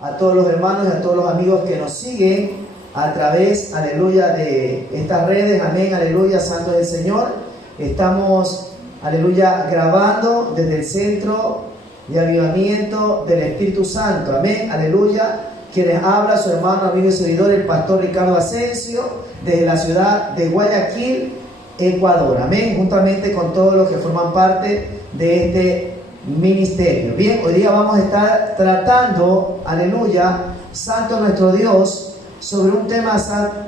a todos los hermanos y a todos los amigos que nos siguen a través, aleluya, de estas redes. Amén, aleluya, santo es el Señor. Estamos, aleluya, grabando desde el Centro de Avivamiento del Espíritu Santo. Amén, aleluya. Quienes habla su hermano, amigo y servidor, el pastor Ricardo Asensio, desde la ciudad de Guayaquil, Ecuador. Amén, juntamente con todos los que forman parte de este ministerio. Bien, hoy día vamos a estar tratando, aleluya, santo nuestro Dios, sobre un tema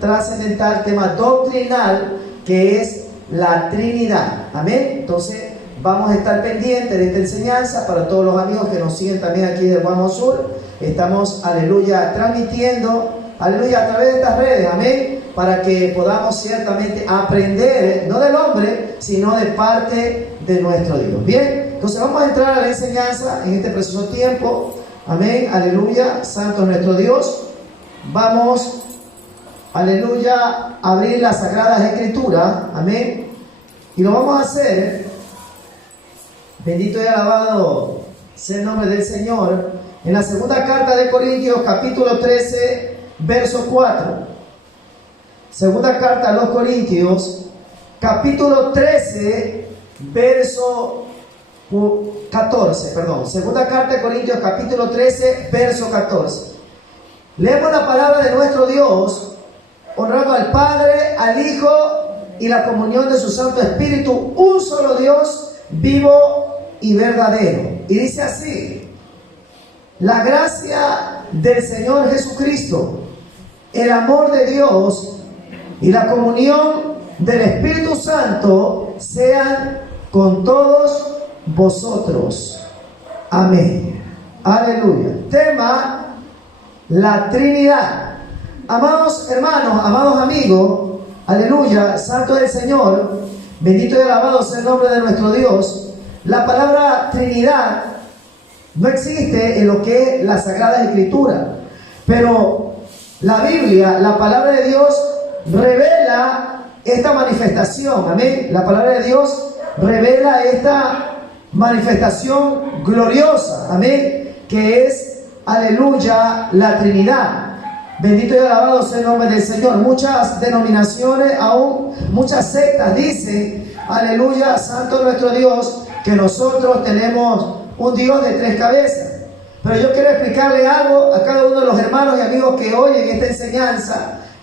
trascendental, tema doctrinal, que es la Trinidad. Amén. Entonces vamos a estar pendientes de esta enseñanza. Para todos los amigos que nos siguen también aquí de Guamo Sur, estamos, aleluya, transmitiendo, aleluya, a través de estas redes. Amén. Para que podamos ciertamente aprender, no del hombre, sino de parte de nuestro Dios. Bien, entonces vamos a entrar a la enseñanza en este preciso tiempo. Amén, aleluya, santo nuestro Dios. Vamos, aleluya, a abrir las Sagradas Escrituras. Amén. Y lo vamos a hacer, bendito y alabado sea el nombre del Señor, en la segunda carta de Corintios, capítulo 13, verso 4. Segunda carta a los Corintios, capítulo 13, verso 14, perdón. Segunda carta de Corintios, capítulo 13, verso 14. Leemos la palabra de nuestro Dios, honrando al Padre, al Hijo y la comunión de su Santo Espíritu, un solo Dios, vivo y verdadero. Y dice así: la gracia del Señor Jesucristo, el amor de Dios y la comunión del Espíritu Santo sean con todos vosotros. Amén. Aleluya. Tema: la Trinidad. Amados hermanos, amados amigos, aleluya, santo es el Señor, bendito y alabado sea el nombre de nuestro Dios. La palabra Trinidad no existe en lo que es la Sagrada Escritura, pero la Biblia, la palabra de Dios, revela esta manifestación. Amén. La palabra de Dios revela esta manifestación gloriosa. Amén. Que es, aleluya, la Trinidad. Bendito y alabado sea el nombre del Señor. Muchas denominaciones, aún muchas sectas dicen, aleluya, santo nuestro Dios, que nosotros tenemos un Dios de tres cabezas. Pero yo quiero explicarle algo a cada uno de los hermanos y amigos que oyen esta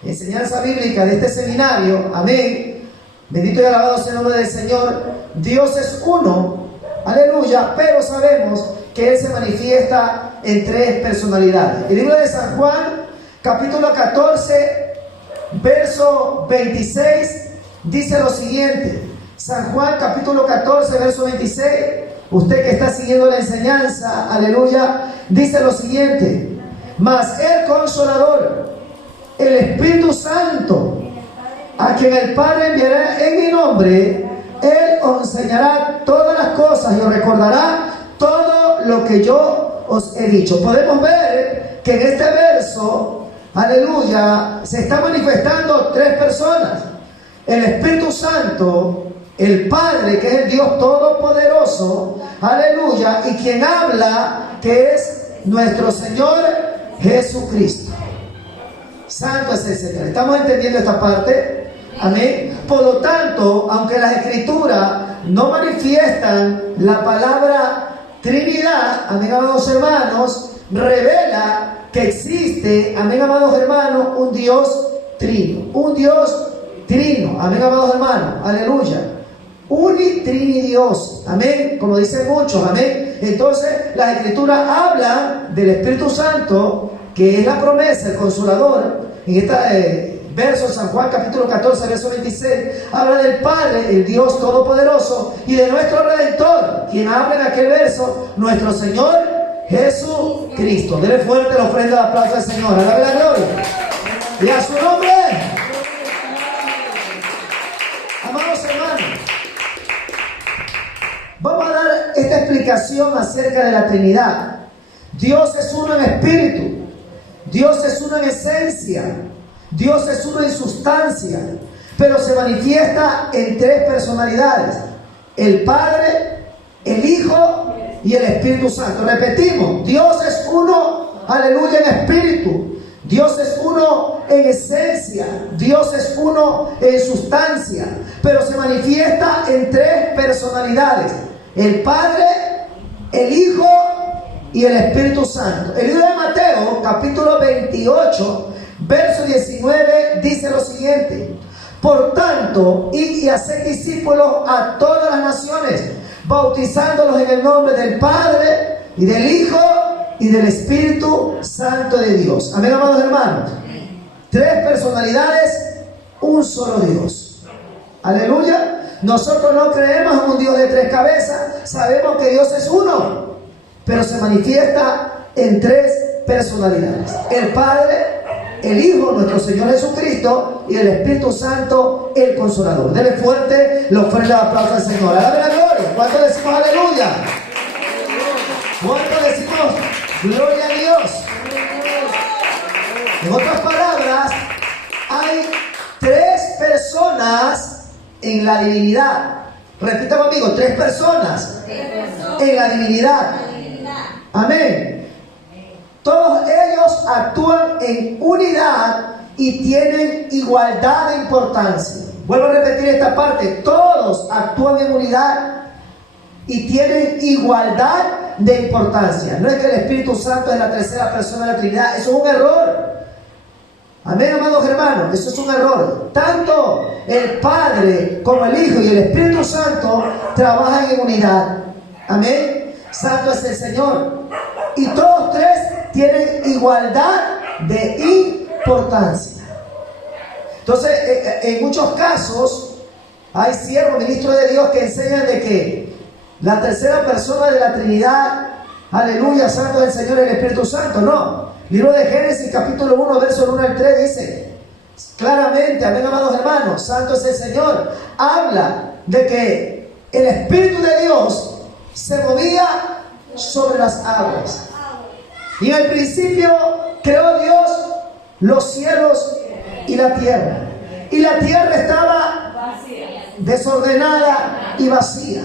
enseñanza bíblica de este seminario. Amén. Bendito y alabado sea el nombre del Señor. Dios es uno, aleluya, pero sabemos que Él se manifiesta en tres personalidades. El libro de San Juan, capítulo 14, verso 26, dice lo siguiente. San Juan, capítulo 14, verso 26. Usted que está siguiendo la enseñanza, aleluya, dice lo siguiente: mas el Consolador, el Espíritu Santo, a quien el Padre enviará en mi nombre, Él os enseñará todas las cosas y os recordará todo lo que yo os he dicho. Podemos ver que en este verso, aleluya, se está manifestando tres personas: el Espíritu Santo, el Padre, que es el Dios Todopoderoso, aleluya, y quien habla, que es nuestro Señor Jesucristo. Santo es el Señor. ¿Estamos entendiendo esta parte? Amén. Por lo tanto, aunque las Escrituras no manifiestan la palabra Trinidad, amén, amados hermanos, revela que existe, amén, amados hermanos, un Dios trino. Un Dios trino, amén, amados hermanos, aleluya. Unitrinidios, amén, como dicen muchos, amén. Entonces, las Escrituras hablan del Espíritu Santo, que es la promesa, el Consolador. En este verso, San Juan capítulo 14, verso 26, habla del Padre, el Dios Todopoderoso, y de nuestro Redentor, quien habla en aquel verso, nuestro Señor Jesucristo. Dele fuerte la ofrenda de aplauso al Señor. Alabe la gloria y a su nombre. Amados hermanos, vamos a dar esta explicación acerca de la Trinidad. Dios es uno en espíritu, Dios es uno en esencia, Dios es uno en sustancia, pero se manifiesta en tres personalidades: el Padre, el Hijo y el Espíritu Santo. Repetimos, Dios es uno aleluya, en espíritu. Dios es uno en esencia, Dios es uno en sustancia, pero se manifiesta en tres personalidades: el Padre, el Hijo y el Espíritu Santo. El libro de Mateo, capítulo 28, verso 19, dice lo siguiente: por tanto, id y haced discípulos a todas las naciones, bautizándolos en el nombre del Padre y del Hijo y del Espíritu Santo de Dios. Amén, amados hermanos. Tres personalidades, un solo Dios. Aleluya. Nosotros no creemos en un Dios de tres cabezas. Sabemos que Dios es uno, pero se manifiesta en tres personalidades: el Padre, el Hijo, nuestro Señor Jesucristo, y el Espíritu Santo, el Consolador. Dele fuerte la ofrenda de aplauso al Señor. Alabe la gloria. ¿Cuánto decimos aleluya? ¿Cuánto decimos gloria a Dios? En otras palabras, hay tres personas en la divinidad. Repita conmigo: tres personas en la divinidad. Amén. Todos ellos actúan en unidad y tienen igualdad de importancia. Vuelvo a repetir esta parte: todos actúan en unidad y tienen igualdad de importancia. No es que el Espíritu Santo es la tercera persona de la Trinidad. Eso es un error. Amén, amados hermanos, eso es un error. Tanto el Padre como el Hijo y el Espíritu Santo trabajan en unidad. Amén. Santo es el Señor. Y todos tres tienen igualdad de importancia. Entonces, en muchos casos, hay siervos, ministros de Dios, que enseñan de que la tercera persona de la Trinidad, aleluya, Santo es el Señor y el Espíritu Santo. No. Libro de Génesis, capítulo 1, verso 1 al 3, dice claramente, amén, amados hermanos, Santo es el Señor. Habla de que el Espíritu de Dios se movía sobre las aguas. Y en el principio creó Dios los cielos y la tierra. Y la tierra estaba desordenada y vacía.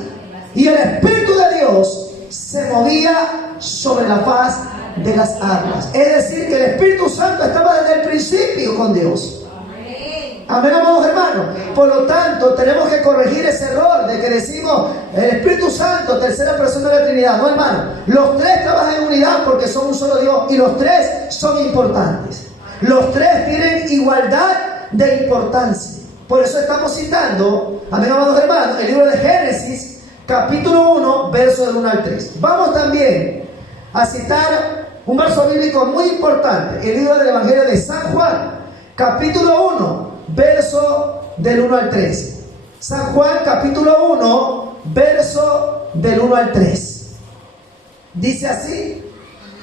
Y el Espíritu de Dios se movía sobre la faz de las aguas. Es decir, que el Espíritu Santo estaba desde el principio con Dios. Amén, amados hermanos. Por lo tanto, tenemos que corregir ese error de que decimos el Espíritu Santo, tercera persona de la Trinidad. No, hermano. Los tres trabajan en unidad porque son un solo Dios y los tres son importantes. Los tres tienen igualdad de importancia. Por eso estamos citando, amén, amados hermanos, el libro de Génesis, capítulo 1, verso del 1 al 3. Vamos también a citar un verso bíblico muy importante, el libro del Evangelio de San Juan, capítulo 1, verso del 1 al 3. San Juan, capítulo 1, verso del 1 al 3. Dice así: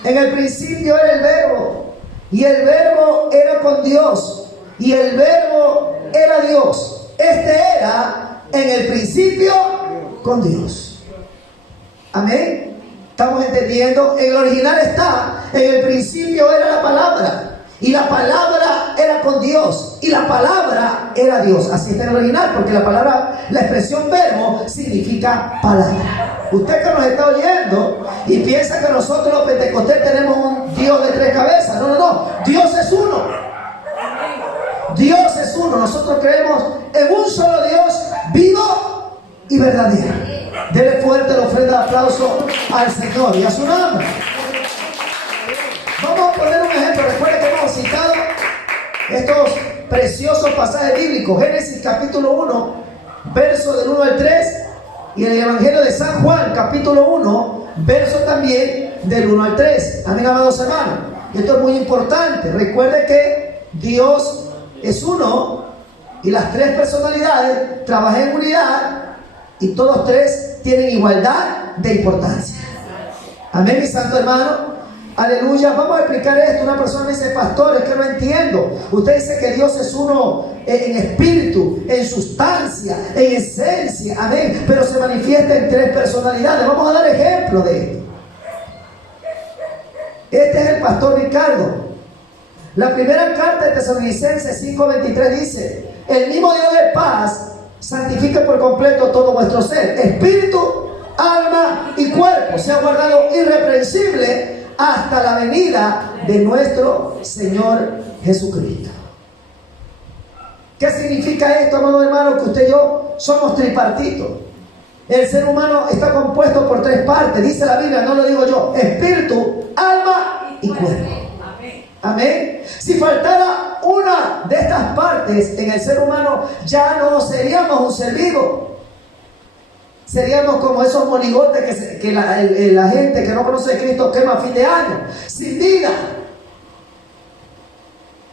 en el principio era el Verbo, y el Verbo era con Dios, y el Verbo era Dios. Este era en el principio con Dios. Amén. Estamos entendiendo. En el original está: en el principio era la palabra, y la palabra era con Dios, y la palabra era Dios. Así está en el original, porque la palabra, la expresión verbo significa palabra. Usted que nos está oyendo y piensa que nosotros los pentecostés tenemos un Dios de tres cabezas. No, no, no. Dios es uno. Dios es uno. Nosotros creemos en un solo Dios vivo y verdadero. Dele fuerte la ofrenda de aplauso al Señor y a su nombre. Vamos a poner un ejemplo. Recuerden que hemos citado estos preciosos pasajes bíblicos: Génesis capítulo 1, verso del 1 al 3, y el Evangelio de San Juan capítulo 1, verso también del 1 al 3. Amén, amados hermanos. Esto es muy importante. Recuerde que Dios es uno y las tres personalidades trabajan en unidad y todos tres tienen igualdad de importancia. Amén, mi santo hermano. Aleluya. Vamos a explicar esto. Una persona me dice: pastor, es que no entiendo. Usted dice que Dios es uno en espíritu, en sustancia, en esencia. Amén. Pero se manifiesta en tres personalidades. Vamos a dar ejemplo de esto. Este es el pastor Ricardo. La primera carta de Tesalonicenses 5:23 dice: el mismo Dios de paz santifique por completo todo vuestro ser, espíritu, alma y cuerpo, sea guardado irreprensible hasta la venida de nuestro Señor Jesucristo. ¿Qué significa esto, amado hermano? Que usted y yo somos tripartitos. El ser humano está compuesto por tres partes, dice la Biblia, no lo digo yo: espíritu, alma y cuerpo. Amén. Si faltara una de estas partes en el ser humano, ya no seríamos un ser vivo. Seríamos como esos monigotes que la gente que no conoce a Cristo quema a fin de año, sin vida.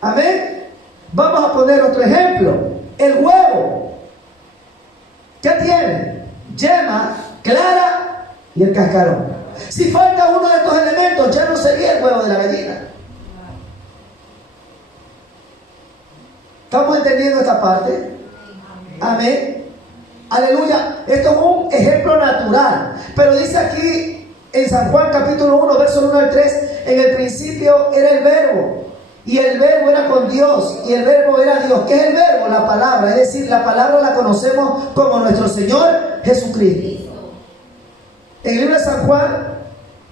Amén. Vamos a poner otro ejemplo: el huevo. ¿Qué tiene? Yema, clara y el cascarón. Si falta uno de estos elementos, ya no sería el huevo de la gallina. ¿Estamos entendiendo esta parte? Amén. Aleluya. Esto es un ejemplo natural. Pero dice aquí en San Juan capítulo 1, versos 1 al 3: en el principio era el verbo, y el verbo era con Dios, y el verbo era Dios. ¿Qué es el verbo? La palabra. Es decir, la palabra la conocemos como nuestro Señor Jesucristo. En el libro de San Juan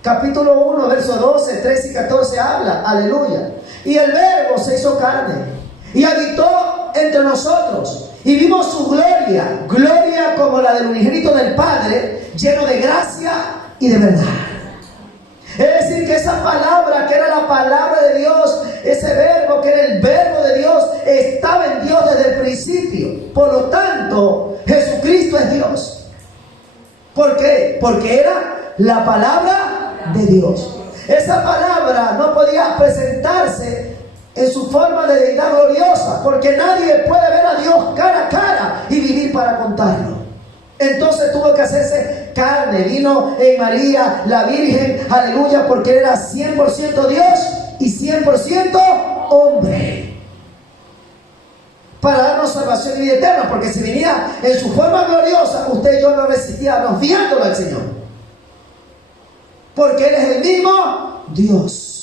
capítulo 1, versos 12, 13 y 14 habla, aleluya: y el verbo se hizo carne y habitó entre nosotros, y vimos su gloria, gloria como la del unigénito del Padre, lleno de gracia y de verdad. Es decir, que esa palabra que era la palabra de Dios, ese verbo que era el verbo de Dios, estaba en Dios desde el principio. Por lo tanto, Jesucristo es Dios. ¿Por qué? Porque era la palabra de Dios. Esa palabra no podía presentarse en su forma de deidad gloriosa, porque nadie puede ver a Dios cara a cara y vivir para contarlo. Entonces tuvo que hacerse carne. Vino en María, la Virgen, aleluya, porque él era 100% Dios y 100% hombre, para darnos salvación y vida eterna. Porque si venía en su forma gloriosa, usted y yo no resistíamos viéndolo al Señor, porque Él es el mismo Dios.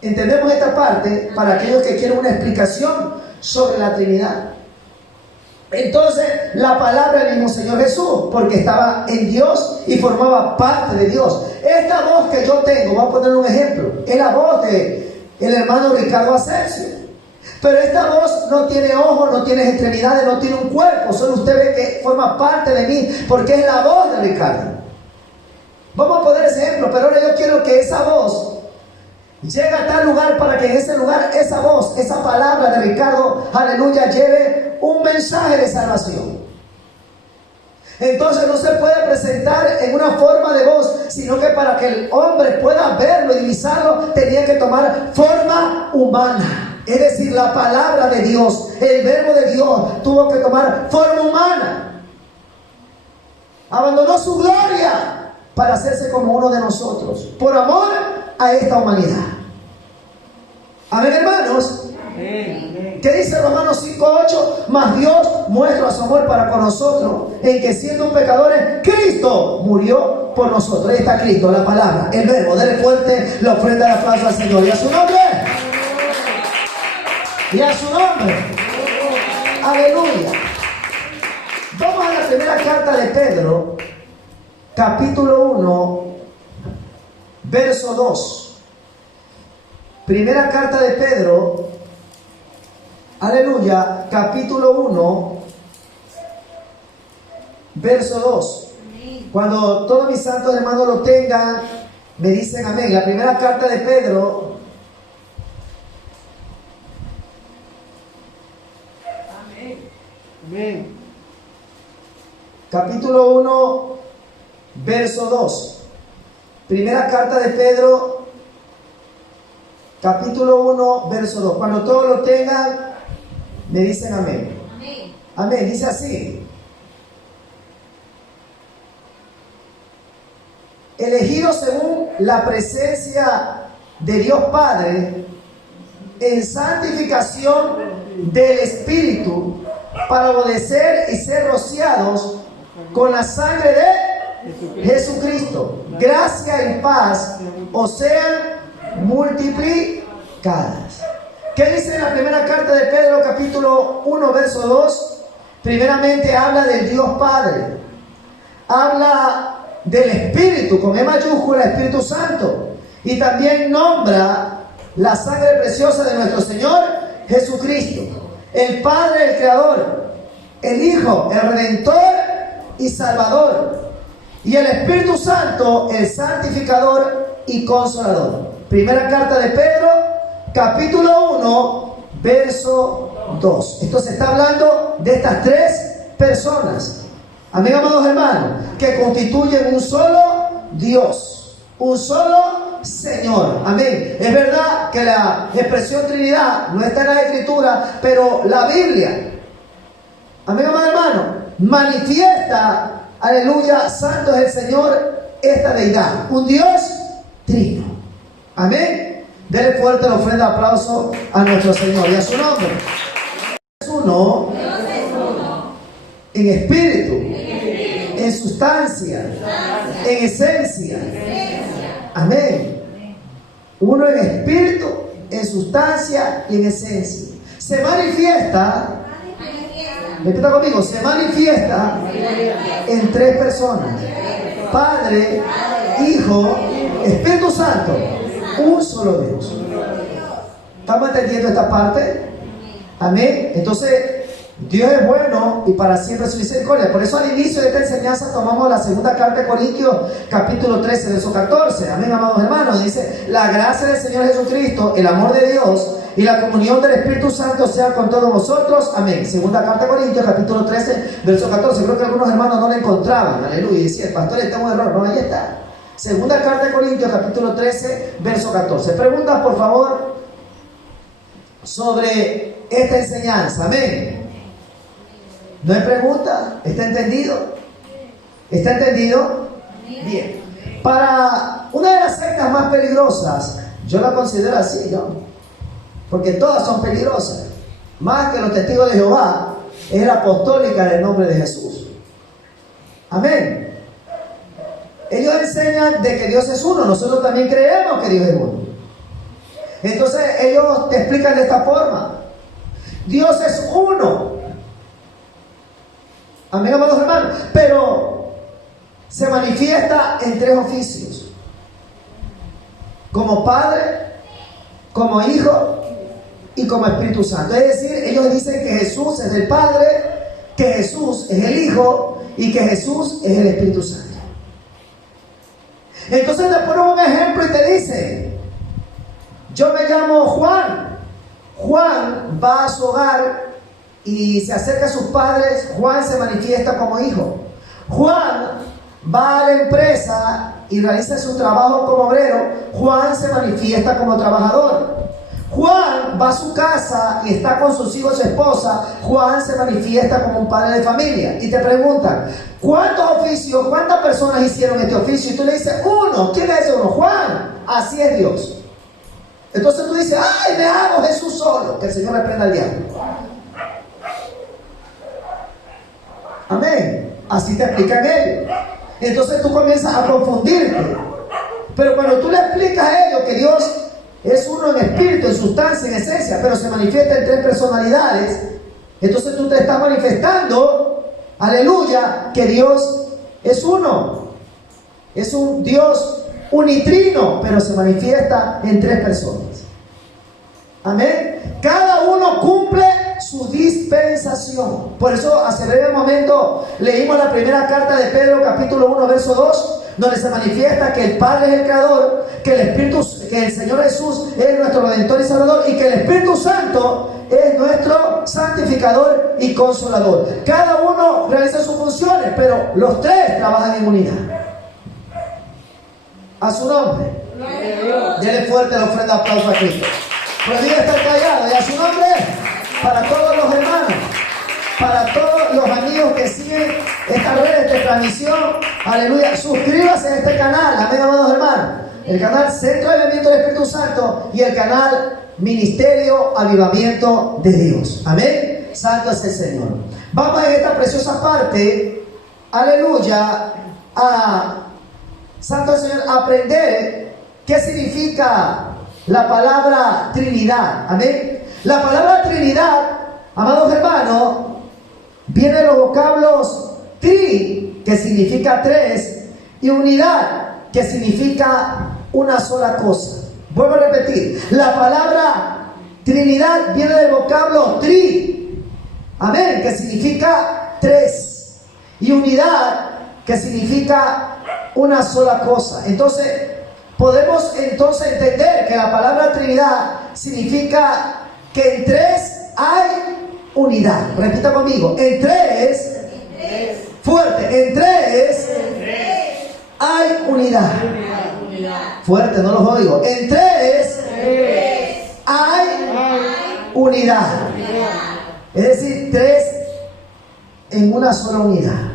Entendemos esta parte para aquellos que quieren una explicación sobre la Trinidad. Entonces, la palabra del mismo Señor Jesús, porque estaba en Dios y formaba parte de Dios. Esta voz que yo tengo, voy a poner un ejemplo, es la voz de el hermano Ricardo Asensio. Pero esta voz no tiene ojos, no tiene extremidades, no tiene un cuerpo. Solo usted ve que forma parte de mí, porque es la voz de Ricardo. Vamos a poner ese ejemplo, pero ahora yo quiero que esa voz llegue a tal lugar, para que en ese lugar esa voz, esa palabra de Ricardo, aleluya, lleve un mensaje de salvación. Entonces no se puede presentar en una forma de voz, sino que para que el hombre pueda verlo y divisarlo, tenía que tomar forma humana. Es decir, la palabra de Dios, el verbo de Dios, tuvo que tomar forma humana. Abandonó su gloria para hacerse como uno de nosotros, por amor a esta humanidad. Amén, hermanos. Amén. ¿Qué dice Romanos 5:8? Mas Dios muestra su amor para con nosotros, en que siendo pecadores, Cristo murió por nosotros. Ahí está Cristo, la palabra, el verbo. Dele fuerte la ofrenda de aplauso al Señor. Y a su nombre. Y a su nombre. Aleluya. Vamos a la primera carta de Pedro, capítulo 1, verso 2. Primera carta de Pedro, aleluya, capítulo 1, verso 2. Cuando todos mis santos hermanos lo tengan, me dicen amén. La primera carta de Pedro, amén, capítulo 1, verso 2. Primera carta de Pedro, capítulo 1, verso 2. Cuando todos lo tengan, me dicen amén. Amén. Amén. Dice así: elegidos según la presencia de Dios Padre, en santificación del Espíritu, para obedecer y ser rociados con la sangre de Jesucristo. Gracia y paz os sean multiplicadas. ¿Qué dice en la primera carta de Pedro, capítulo 1, verso 2? Primeramente habla del Dios Padre, habla del Espíritu, con E mayúscula, Espíritu Santo, Y también nombra la sangre preciosa de nuestro Señor Jesucristo, el Padre, el Creador, el Hijo, el Redentor y Salvador, y el Espíritu Santo, el Santificador y Consolador. Primera carta de Pedro, capítulo 1, verso 2. Esto se está hablando de estas tres personas, amén, amados hermanos, que constituyen un solo Dios, un solo Señor, amén. Es verdad que la expresión Trinidad no está en la Escritura, pero la Biblia, amén, amados hermanos, manifiesta, aleluya, santo es el Señor, esta deidad, un Dios trino, amén. Denle fuerte la ofrenda de aplauso a nuestro Señor y a su nombre. Es uno en espíritu, en sustancia, en esencia. Amén. Uno en espíritu, en sustancia y en esencia. Se manifiesta, repita conmigo, se manifiesta en tres personas: Padre, Hijo, Espíritu Santo, un solo Dios. ¿Estamos entendiendo esta parte? Amén. Entonces, Dios es bueno y para siempre su misericordia. Por eso al inicio de esta enseñanza tomamos la segunda carta de Corintios, capítulo 13, verso 14. Amén, amados hermanos. Dice: la gracia del Señor Jesucristo, el amor de Dios y la comunión del Espíritu Santo sea con todos vosotros. Amén. Segunda carta de Corintios, capítulo 13, verso 14. Creo que algunos hermanos no la encontraban. Aleluya. Y decía: el pastor, está un error. No, ahí está. Segunda carta de Corintios, capítulo 13, verso 14. Preguntas, por favor, sobre esta enseñanza. Amén. ¿No hay pregunta? ¿Está entendido? ¿Está entendido? Bien. Para una de las sectas más peligrosas, yo la considero así, ¿no? Porque todas son peligrosas. Más que los testigos de Jehová, es la apostólica del nombre de Jesús. Amén. Ellos enseñan de que Dios es uno. Nosotros también creemos que Dios es uno. Entonces ellos te explican de esta forma: Dios es uno. Amén, amados hermanos. Pero se manifiesta en tres oficios: como Padre, como Hijo y como Espíritu Santo. Es decir, ellos dicen que Jesús es el Padre, que Jesús es el Hijo y que Jesús es el Espíritu Santo. Entonces te ponen un ejemplo y te dicen: yo me llamo Juan. Juan va a su hogar y se acerca a sus padres. Juan se manifiesta como hijo. Juan va a la empresa y realiza su trabajo como obrero. Juan se manifiesta como trabajador. Juan va a su casa y está con sus hijos y su esposa. Juan se manifiesta como un padre de familia. Y te preguntan: ¿cuántos oficios, cuántas personas hicieron este oficio? Y tú le dices: uno. ¿Quién es ese uno? Juan. Así es Dios. Entonces tú dices: ¡ay, me hago Jesús solo! Que el Señor reprenda al diablo. Amén. Así te explican ellos. Entonces tú comienzas a confundirte. Pero cuando tú le explicas a ellos que Dios es uno en espíritu, en sustancia, en esencia, pero se manifiesta en tres personalidades, entonces tú te estás manifestando, aleluya, que Dios es uno. Es un Dios unitrino, pero se manifiesta en tres personas. Amén. Cada uno cumple su dispensación. Por eso hace breve momento leímos la primera carta de Pedro, capítulo 1, verso 2, donde se manifiesta que el Padre es el Creador, que el Espíritu, que el Señor Jesús es nuestro Redentor y Salvador, y que el Espíritu Santo es nuestro Santificador y Consolador. Cada uno realiza sus funciones, pero los tres trabajan en unidad. A su nombre. Dele fuerte la ofrenda de aplauso a Cristo. Prohibido estar callado. Y a su nombre, para todos los hermanos, para todos los amigos que siguen esta red de transmisión, aleluya, suscríbase a este canal, amén, amados hermanos. El canal Centro de Avivamiento del Espíritu Santo y el canal Ministerio Avivamiento de Dios. Amén. Santo es el Señor. Vamos en esta preciosa parte, aleluya, Santo es el Señor, aprender qué significa la palabra Trinidad. Amén. La palabra Trinidad, amados hermanos, viene de los vocablos tri, que significa tres, y unidad, que significa una sola cosa. Vuelvo a repetir, la palabra Trinidad viene del vocablo tri, amén, que significa tres, y unidad, que significa una sola cosa. Entonces, podemos entender que la palabra Trinidad significa que en tres hay unidad. Repita conmigo, en tres, fuerte, en tres hay unidad. Fuerte, no los oigo. En tres hay unidad. Es decir, tres en una sola unidad.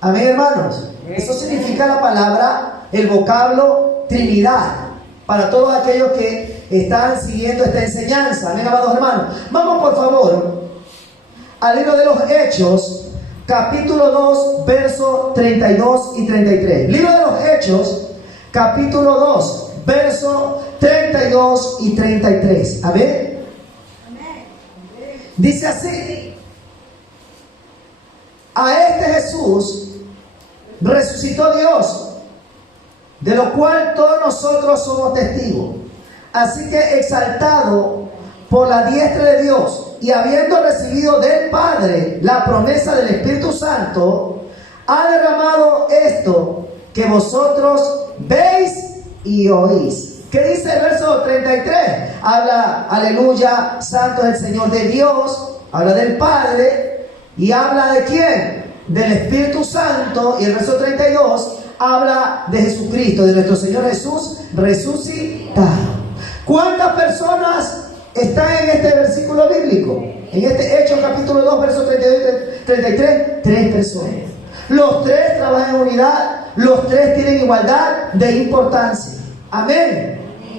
Amén, hermanos. Eso significa la palabra, el vocablo Trinidad, para todos aquellos que están siguiendo esta enseñanza. Amén, amados hermanos. Vamos por favor al libro de los Hechos, capítulo 2, versos 32 y 33. Libro de los Hechos, capítulo 2, versos 32 y 33. Amén. Dice así: a este Jesús resucitó Dios, de lo cual todos nosotros somos testigos. Así que, exaltado por la diestra de Dios y habiendo recibido del Padre la promesa del Espíritu Santo, ha derramado esto que vosotros veis y oís. ¿Qué dice el verso 33? Habla, aleluya, santo es el Señor, de Dios, habla del Padre, y habla de ¿quién? Del Espíritu Santo. Y el verso 32 habla de Jesucristo, de nuestro Señor Jesús resucitado. ¿Cuántas personas están en este versículo bíblico? En este Hechos capítulo 2, verso 32 y 33, tres personas. Los tres trabajan en unidad, los tres tienen igualdad de importancia. Amén.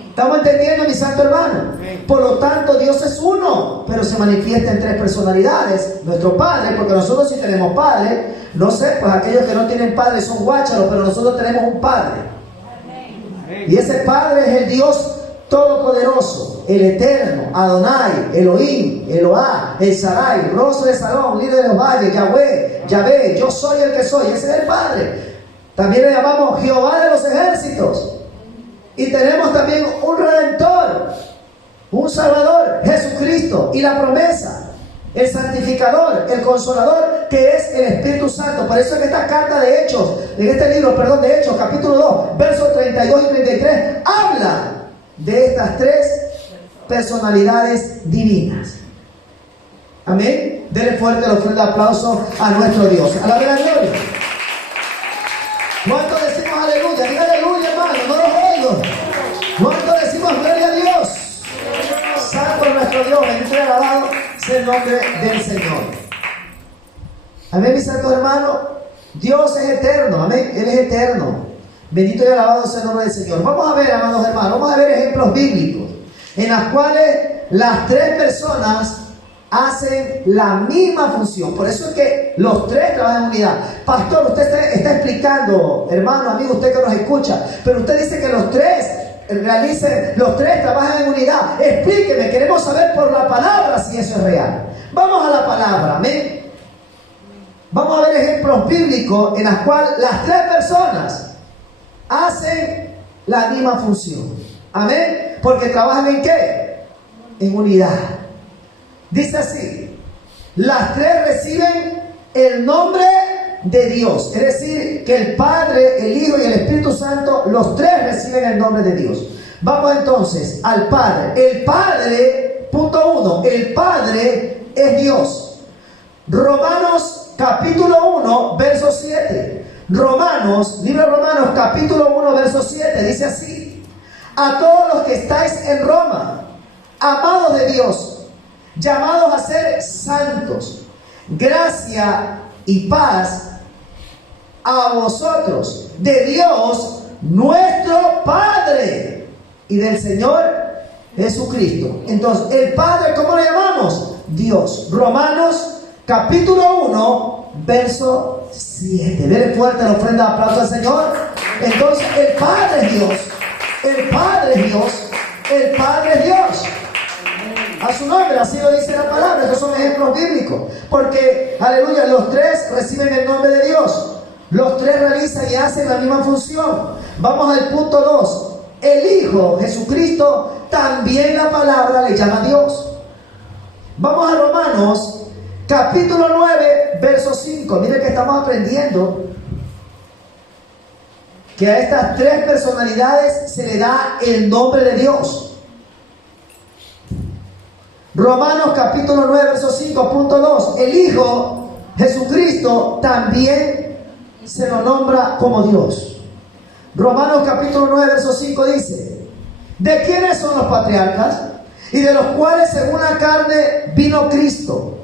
¿Estamos entendiendo, mi santo hermano? Por lo tanto, Dios es uno, pero se manifiesta en tres personalidades. Nuestro Padre, porque nosotros sí tenemos Padre. No sé, pues aquellos que no tienen Padre son guácharos, pero nosotros tenemos un Padre. Y ese Padre es el Dios Todopoderoso, el Eterno, Adonai, Elohim, Eloá, el Sarai, Rostro de Salón, Líder de los valles, Yahweh, Yahvé, yo soy el que soy. Ese es el Padre. También le llamamos Jehová de los ejércitos. Y tenemos también un Redentor, un Salvador, Jesucristo, y la promesa, el santificador, el consolador, que es el Espíritu Santo. Por eso en esta carta de Hechos, en este libro, perdón, de Hechos, capítulo 2, versos 32 y 33, habla de estas tres personalidades divinas. Amén. Denle fuerte el ofrenda de aplauso a nuestro Dios. Alabe la gloria. ¿Cuánto decimos aleluya? Diga aleluya, hermano, no los oigo. ¿Cuánto decimos gloria a Dios? Santo es nuestro Dios, bendito y alabado sea el nombre del Señor. Amén, mis santos hermanos. Dios es eterno, amén. Él es eterno. Bendito y alabado sea el nombre del Señor. Vamos a ver, amados hermanos, vamos a ver ejemplos bíblicos en las cuales las tres personas hacen la misma función. Por eso es que los tres trabajan en unidad. Pastor, usted está explicando, hermano, amigo, usted que nos escucha, pero usted dice que los tres trabajan en unidad. Explíqueme, queremos saber por la palabra si eso es real. Vamos a la palabra, amén. Vamos a ver ejemplos bíblicos en las cuales las tres personas hacen la misma función. Amén. Porque trabajan ¿en qué? En unidad. Dice así: las tres reciben el nombre de Dios. Es decir, que el Padre, el Hijo y el Espíritu Santo, los tres reciben el nombre de Dios. Vamos entonces al Padre. El Padre, punto 1, el Padre es Dios. Romanos capítulo 1, verso 7. Romanos, libro de Romanos, capítulo 1, verso 7, dice así: a todos los que estáis en Roma, amados de Dios, llamados a ser santos, gracia y paz a vosotros, de Dios nuestro Padre y del Señor Jesucristo. Entonces, el Padre, ¿cómo le llamamos? Dios. Romanos capítulo 1, verso 7. Denle fuerte la ofrenda de aplauso al Señor. Entonces, el Padre es Dios. El Padre es Dios. El Padre es Dios. A su nombre, así lo dice la palabra. Estos son ejemplos bíblicos. Porque, aleluya, los tres reciben el nombre de Dios. Los tres realizan y hacen la misma función. Vamos al punto 2. El Hijo, Jesucristo, también la palabra le llama Dios. Vamos a Romanos, capítulo 9, verso 5. Mire que estamos aprendiendo que a estas tres personalidades se le da el nombre de Dios. Romanos capítulo 9, verso 5, punto 2. El Hijo, Jesucristo, también se lo nombra como Dios. Romanos capítulo 9, verso 5 dice: ¿de quiénes son los patriarcas? Y de los cuales según la carne vino Cristo,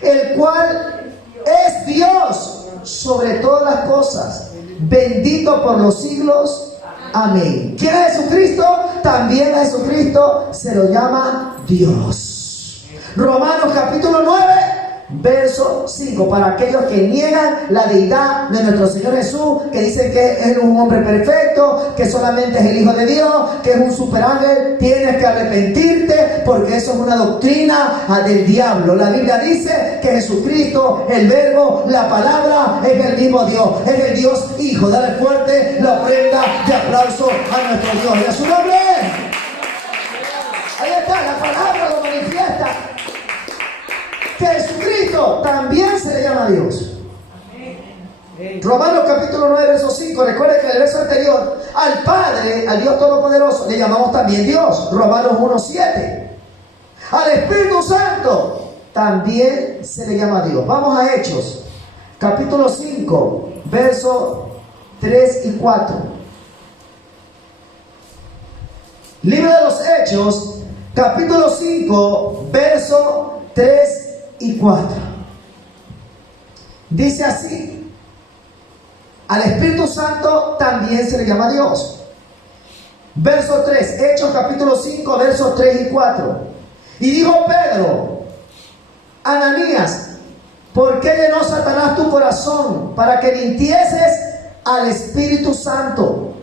el cual es Dios sobre todas las cosas, bendito por los siglos. Amén. ¿Quién es Jesucristo? También a Jesucristo se lo llama Dios. Romanos capítulo 9, verso 5. Para aquellos que niegan la deidad de nuestro Señor Jesús, que dicen que es un hombre perfecto, que solamente es el Hijo de Dios, que es un superángel, tienes que arrepentirte, porque eso es una doctrina del diablo. La Biblia dice que Jesucristo, el Verbo, la palabra, es el mismo Dios, es el Dios Hijo. Dale fuerte la ofrenda de aplauso a nuestro Dios y a su nombre. Ahí está, la palabra lo manifiesta. Que Jesucristo también se le llama Dios. Romanos capítulo 9, verso 5. Recuerden que en el verso anterior, al Padre, al Dios Todopoderoso, le llamamos también Dios. Romanos 1, 7. Al Espíritu Santo también se le llama Dios. Vamos a Hechos capítulo 5, verso 3 y 4. Libro de los Hechos capítulo 5, verso 3 y 4. Dice así: al Espíritu Santo también se le llama Dios. Verso 3, Hechos capítulo 5, versos 3 y 4. Y dijo Pedro: Ananías, ¿por qué llenó Satanás tu corazón para que mintieses al Espíritu Santo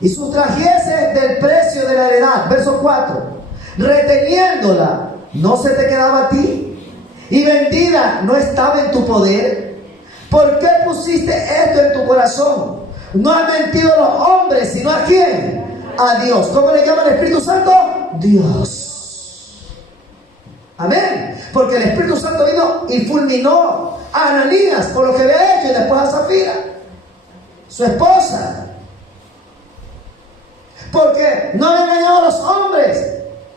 y sustrajeses del precio de la heredad? Verso 4, reteniéndola, ¿no se te quedaba a ti? Y vendida, ¿no estaba en tu poder? ¿Por qué pusiste esto en tu corazón? No han mentido los hombres, sino ¿a quién? A Dios. ¿Cómo le llama el Espíritu Santo? Dios. Amén. Porque el Espíritu Santo vino y fulminó a Ananías por lo que había hecho, y después a Zafira, su esposa. Porque no había engañado a los hombres,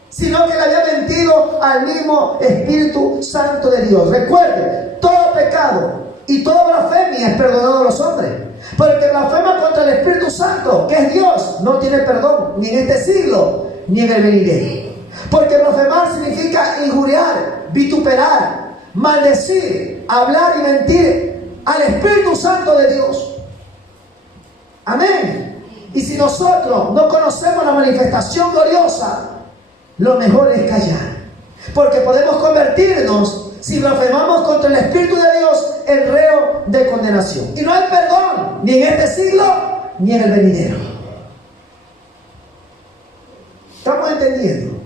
sino que le había mentido al mismo Espíritu Santo de Dios. Recuerde, todo pecado y toda blasfemia es perdonado a los hombres, pero el que blasfema contra el Espíritu Santo, que es Dios, no tiene perdón, ni en este siglo, ni en el venidero. Porque blasfemar significa injuriar, vituperar, maldecir, hablar y mentir al Espíritu Santo de Dios. Amén. Y si nosotros no conocemos la manifestación gloriosa, lo mejor es callar, porque podemos convertirnos, si blasfemamos contra el Espíritu de Dios, en reo de condenación. Y no hay perdón, ni en este siglo, ni en el venidero. ¿Estamos entendiendo?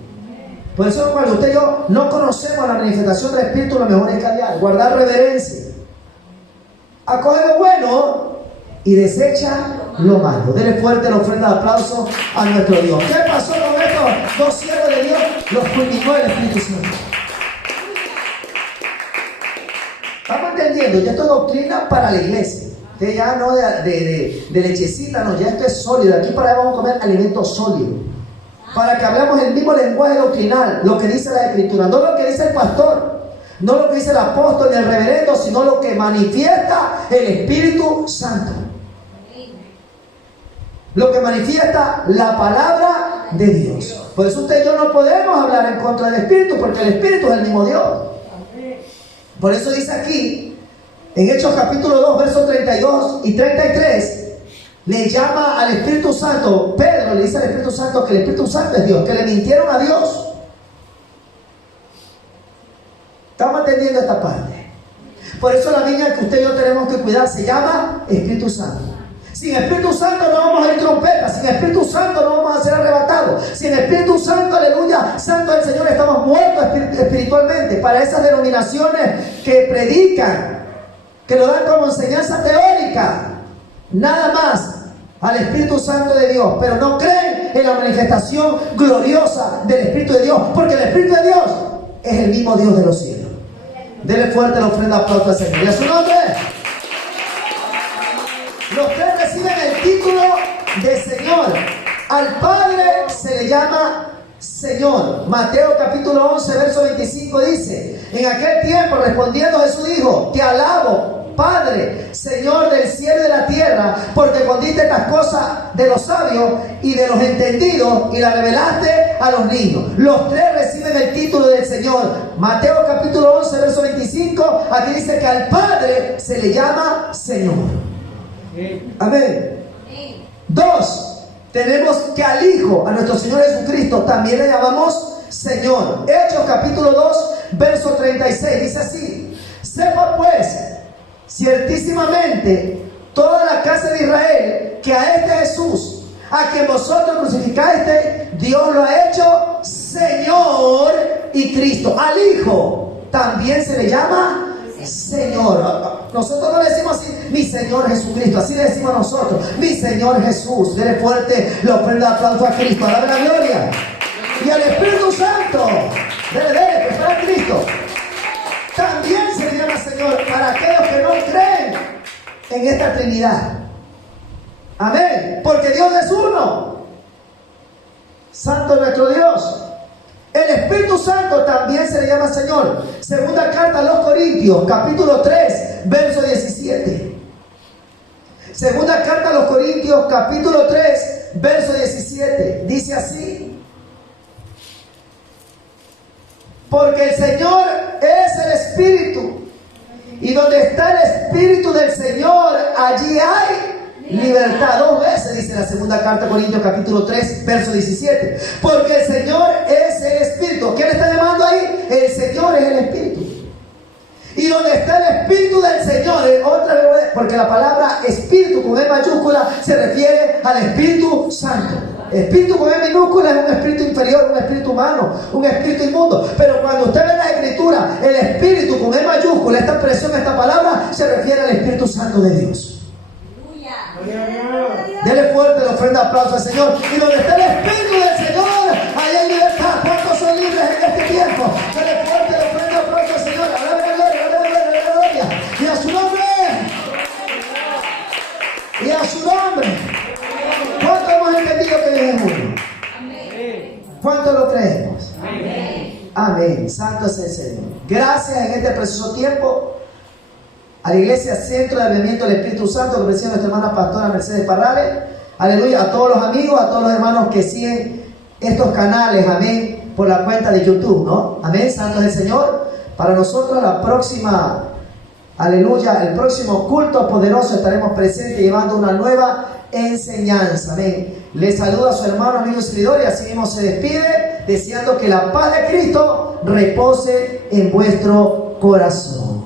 Por eso cuando usted y yo no conocemos la manifestación del Espíritu, lo mejor es callar, guardar reverencia, acoge lo bueno y desecha lo malo. Dele fuerte la ofrenda de aplauso a nuestro Dios. ¿Qué pasó con estos dos siervos de Dios? Los fulminó el Espíritu Santo. ¿Estamos entendiendo? Ya esto es doctrina para la iglesia. Usted ya no de lechecita, no, ya esto es sólido. De aquí para allá vamos a comer alimento sólido, para que hablemos el mismo lenguaje doctrinal, lo que dice la Escritura, no lo que dice el pastor, no lo que dice el apóstol ni el reverendo, sino lo que manifiesta el Espíritu Santo, lo que manifiesta la palabra de Dios. Por eso usted y yo no podemos hablar en contra del Espíritu, porque el Espíritu es el mismo Dios. Por eso dice aquí en Hechos capítulo 2, versos 32 y 33, le llama al Espíritu Santo, Pedro le dice al Espíritu Santo que el Espíritu Santo es Dios, que le mintieron a Dios. ¿Estamos entendiendo esta parte? Por eso la niña que usted y yo tenemos que cuidar se llama Espíritu Santo. Sin Espíritu Santo no vamos a ir trompetas, sin Espíritu Santo no vamos a ser arrebatados, sin Espíritu Santo, aleluya, Santo del Señor, estamos muertos espiritualmente. Para esas denominaciones que predican, que lo dan como enseñanza teórica, nada más al Espíritu Santo de Dios, pero no creen en la manifestación gloriosa del Espíritu de Dios, porque el Espíritu de Dios es el mismo Dios de los cielos. Dele fuerte la ofrenda aplauso al Señor. ¿Y a su nombre? Los tres reciben el título de Señor. Al Padre se le llama Señor. Mateo capítulo 11, verso 25 dice: en aquel tiempo respondiendo Jesús dijo: te alabo, Padre, Señor del cielo y de la tierra, porque escondiste estas cosas de los sabios y de los entendidos y las revelaste a los niños. Los tres reciben el título del Señor. Mateo capítulo 11, verso 25, aquí dice que al Padre se le llama Señor. Amén. Dos, tenemos que al Hijo, a nuestro Señor Jesucristo, también le llamamos Señor. Hechos capítulo 2, verso 36, dice así: sepa pues ciertísimamente toda la casa de Israel que a este Jesús, a quien vosotros crucificaste, Dios lo ha hecho Señor y Cristo. Al Hijo también se le llama Señor. Nosotros no le decimos así, mi Señor Jesucristo, así le decimos nosotros, mi Señor Jesús. Dele fuerte la ofrenda de aplauso a Cristo, alabe la gloria. Y al Espíritu Santo, dele, pues para Cristo, también se le llama Señor para aquellos que no creen en esta Trinidad. Amén. Porque Dios es uno. Santo es nuestro Dios. El Espíritu Santo también se le llama Señor. Segunda carta a los Corintios, capítulo 3, verso 17. Segunda carta a los Corintios, capítulo 3, verso 17. Dice así: porque el Señor es el Espíritu, y donde está el Espíritu del Señor, allí hay libertad. Dos veces dice la segunda carta a Corintios capítulo 3, verso 17. Porque el Señor es el Espíritu. ¿Quién está llamando ahí? El Señor es el Espíritu. Y donde está el Espíritu del Señor, otra vez, porque la palabra Espíritu con E mayúscula se refiere al Espíritu Santo. Espíritu con E minúscula es un espíritu inferior, un espíritu humano, un espíritu inmundo. Pero cuando usted ve la Escritura, el Espíritu con E mayúscula, esta expresión, esta palabra, se refiere al Espíritu Santo de Dios. Dele fuerte la ofrenda de aplauso al Señor. Y donde está el Espíritu del Señor, ahí hay libertad. ¿Cuántos son libres en este tiempo? Dele fuerte la ofrenda de aplauso al Señor. Alabe la gloria, alabe la gloria. Y a su nombre. Y a su nombre. ¿Cuántos hemos entendido que Dios es uno? ¿Cuántos lo creemos? Amén. Santo es el Señor. Gracias en este precioso tiempo a la Iglesia Centro de Avivamiento del Espíritu Santo, que preside nuestra hermana pastora Mercedes Parrales. Aleluya. A todos los amigos, a todos los hermanos que siguen estos canales, amén, por la cuenta de YouTube, ¿no? Amén. Santo es el Señor. Para nosotros la próxima, aleluya, el próximo culto poderoso estaremos presentes llevando una nueva enseñanza. Amén. Les saluda a su hermano, amigo y servidor, y así mismo se despide, deseando que la paz de Cristo repose en vuestro corazón.